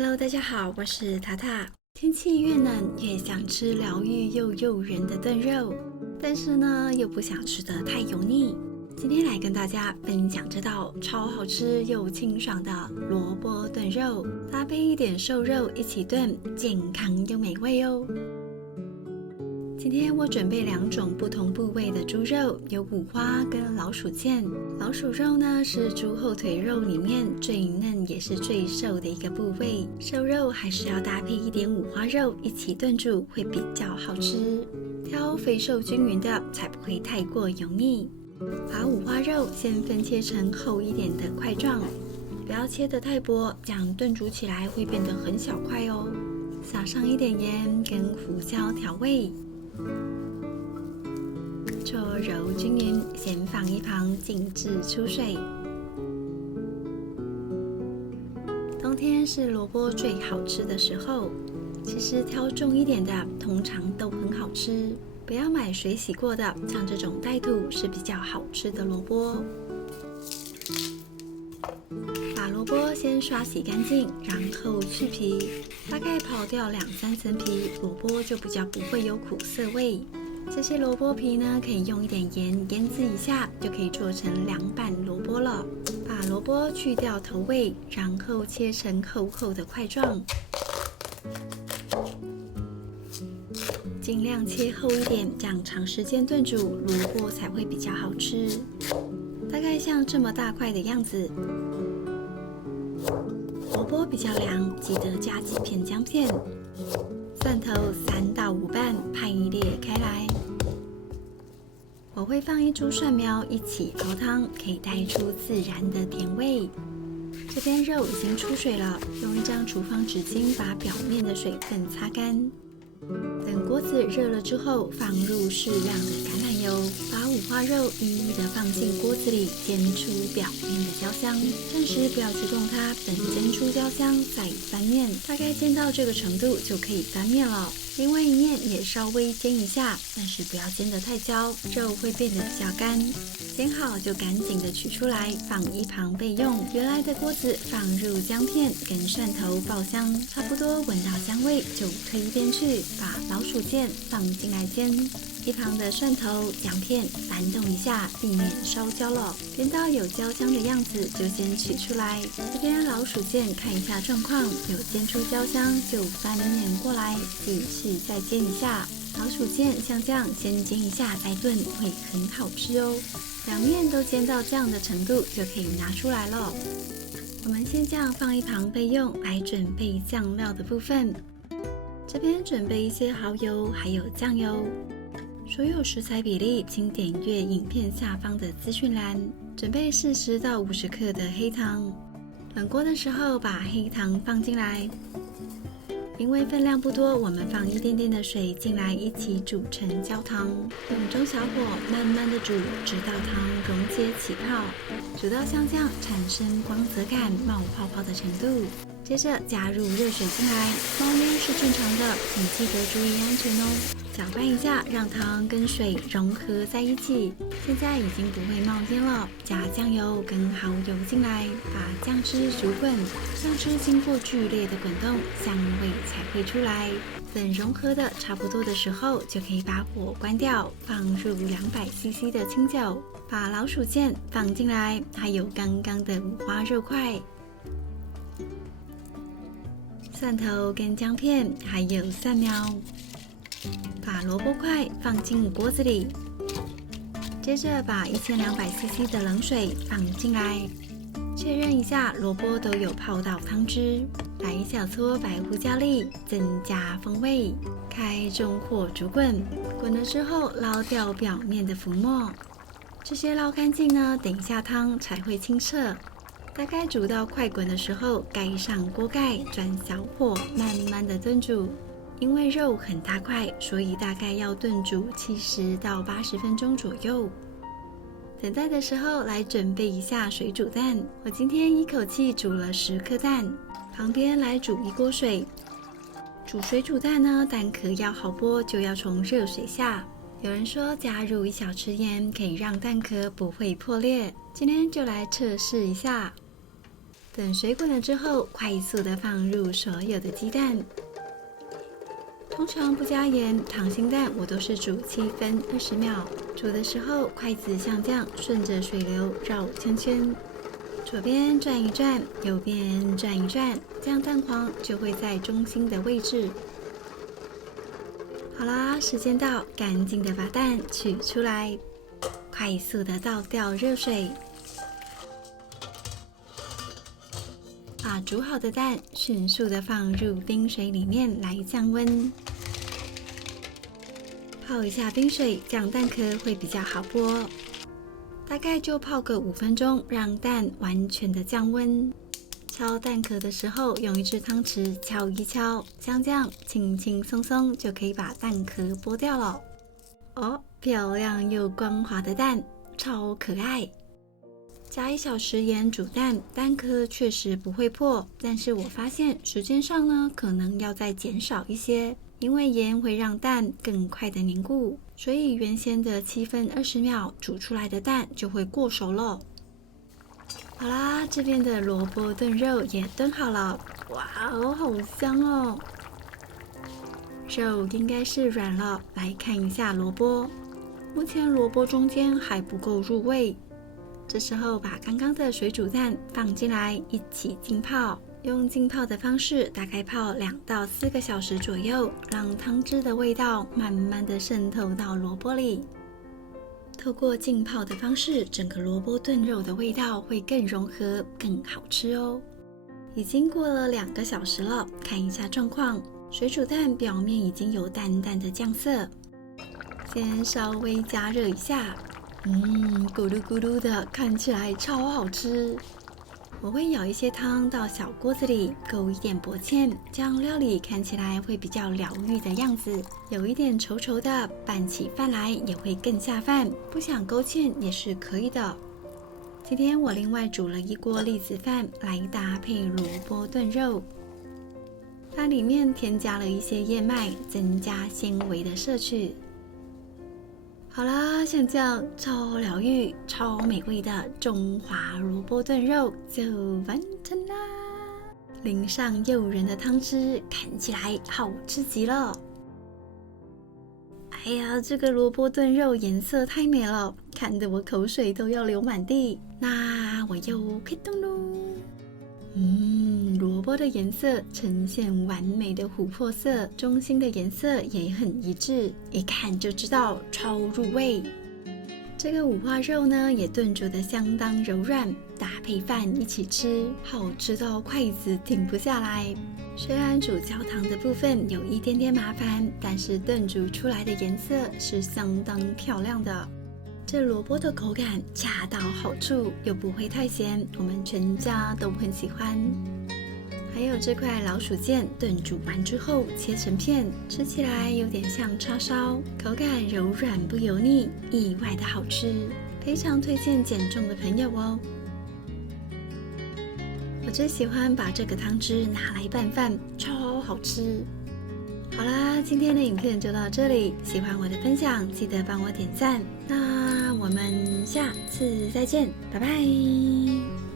Hello， 大家好，我是塔塔。天气越冷，越想吃疗愈又诱人的炖肉，但是呢，又不想吃得太油腻。今天来跟大家分享这道超好吃又清爽的萝卜炖肉，搭配一点瘦肉一起炖，健康又美味哦。今天我准备2种不同部位的猪肉，有五花跟老鼠腱。老鼠肉呢是猪后腿肉里面最嫩也是最瘦的一个部位，瘦肉还是要搭配一点五花肉一起炖煮会比较好吃。挑肥瘦均匀的，才不会太过油腻。把五花肉先分切成厚一点的块状，不要切得太薄，这样炖煮起来会变得很小块哦。撒上一点盐跟胡椒调味。搓揉均匀，先放一旁静置出水。冬天是萝卜最好吃的时候，其实挑重一点的通常都很好吃，不要买水洗过的，像这种带土是比较好吃的萝卜。把萝卜先刷洗干净，然后去皮，大概刨掉2-3层皮，萝卜就比较不会有苦涩味。这些萝卜皮呢，可以用一点盐腌制一下，就可以做成凉拌萝卜了。把萝卜去掉头尾，然后切成厚厚的块状，尽量切厚一点，这样长时间炖煮萝卜才会比较好吃。大概像这么大块的样子。萝卜比较凉，记得加几片姜片。蒜头3到5瓣，拍裂开来。我会放一株蒜苗一起熬汤，可以带出自然的甜味。这边肉已经出水了，用一张厨房纸巾把表面的水分擦干。等锅子热了之后，放入适量的橄榄油，把五花肉一一的放进锅子里，煎出表面的焦香。暂时不要去动它，等煎出焦香再翻面。大概煎到这个程度就可以翻面了。另外一面也稍微煎一下，但是不要煎得太焦，肉会变得比较干。煎好就赶紧的取出来，放一旁备用。原来的锅子放入姜片跟蒜头爆香，差不多闻到香味就推一边去，把老鼠腱放进来煎。一旁的蒜头、姜片翻动一下，避免烧焦了。煸到有焦香的样子就先取出来。这边老鼠腱看一下状况，有煎出焦香就翻面过来，继续再煎一下。老鼠腱像这样先煎一下再炖会很好吃哦。两面都煎到这样的程度就可以拿出来了。我们先这样放一旁备用，来准备酱料的部分。这边准备一些蚝油还有酱油。所有食材比例请点阅影片下方的资讯栏。准备40到50克的黑糖。冷锅的时候把黑糖放进来。因为分量不多，我们放一点点的水进来，一起煮成焦糖。用中小火慢慢的煮，直到糖溶解起泡，煮到像这样产生光泽感、冒泡泡的程度。接着加入热水进来，冒烟是正常的，请记得注意安全哦。搅拌一下，让糖跟水融合在一起。现在已经不会冒烟了，加酱油跟蚝油进来，把酱汁煮滚。酱汁经过剧烈的滚动，香味才会出来。等融合的差不多的时候，就可以把火关掉，放入200cc 的清酒，把老鼠腱放进来，还有刚刚的五花肉块。蒜头跟姜片，还有蒜苗，把萝卜块放进锅子里，接着把1200cc 的冷水放进来，确认一下萝卜都有泡到汤汁，来一小撮白胡椒粒，增加风味。开中火煮滚，滚了之后捞掉表面的浮沫，这些捞干净呢，等一下汤才会清澈。大概煮到快滚的时候，盖上锅盖，转小火，慢慢的炖煮。因为肉很大块，所以大概要炖煮70到80分钟左右。等待的时候，来准备一下水煮蛋。我今天一口气煮了10颗蛋，旁边来煮一锅水。煮水煮蛋呢，蛋壳要好剥，就要从热水下。有人说加入1小匙盐可以让蛋壳不会破裂，今天就来测试一下。等水滚了之后，快速的放入所有的鸡蛋。通常不加盐，溏心蛋我都是煮7分20秒。煮的时候，筷子像这样顺着水流绕圈圈，左边转一转，右边转一转，这样蛋黄就会在中心的位置。好啦，时间到，赶紧的把蛋取出来，快速的倒掉热水，把煮好的蛋迅速的放入冰水里面来降温。泡一下冰水，这样蛋壳会比较好剥。大概就泡个5分钟，让蛋完全的降温。敲蛋壳的时候，用一只汤匙敲一敲，像这样轻轻松松就可以把蛋壳剥掉了。哦，漂亮又光滑的蛋，超可爱。加1小时盐煮蛋，蛋壳确实不会破，但是我发现时间上呢，可能要再减少一些。因为盐会让蛋更快的凝固，所以原先的7分20秒煮出来的蛋就会过熟了。好啦，这边的萝卜炖肉也炖好了，哇哦，好香哦！肉应该是软了，来看一下萝卜，目前萝卜中间还不够入味，这时候把刚刚的水煮蛋放进来一起浸泡。用浸泡的方式，大概泡2到4个小时左右，让汤汁的味道慢慢的渗透到萝卜里。透过浸泡的方式，整个萝卜炖肉的味道会更融合，更好吃哦。已经过了2个小时了，看一下状况，水煮蛋表面已经有淡淡的酱色，先稍微加热一下，咕噜咕噜的，看起来超好吃。我会舀一些汤到小锅子里，勾一点薄芡，这样料理看起来会比较疗愈的样子。有一点稠稠的，拌起饭来也会更下饭。不想勾芡也是可以的。今天我另外煮了1锅栗子饭来搭配萝卜炖肉，饭里面添加了一些燕麦，增加纤维的摄取。好啦，像这样超疗愈、超美味的中华萝卜炖肉就完成啦！淋上诱人的汤汁，看起来好吃极了。哎呀，这个萝卜炖肉颜色太美了，看得我口水都要流满地。那我又开动喽！萝卜的颜色呈现完美的琥珀色，中心的颜色也很一致，一看就知道超入味。这个五花肉呢，也炖煮得相当柔软，搭配饭一起吃，好吃到筷子停不下来。虽然煮焦糖的部分有一点点麻烦，但是炖煮出来的颜色是相当漂亮的。这萝卜的口感恰到好处，又不会太咸，我们全家都很喜欢。还有这块老鼠腱，炖煮完之后切成片，吃起来有点像叉烧，口感柔软不油腻，意外的好吃，非常推荐减重的朋友哦。我最喜欢把这个汤汁拿来拌饭，超好吃。好啦，今天的影片就到这里，喜欢我的分享记得帮我点赞，那我们下次再见，拜拜。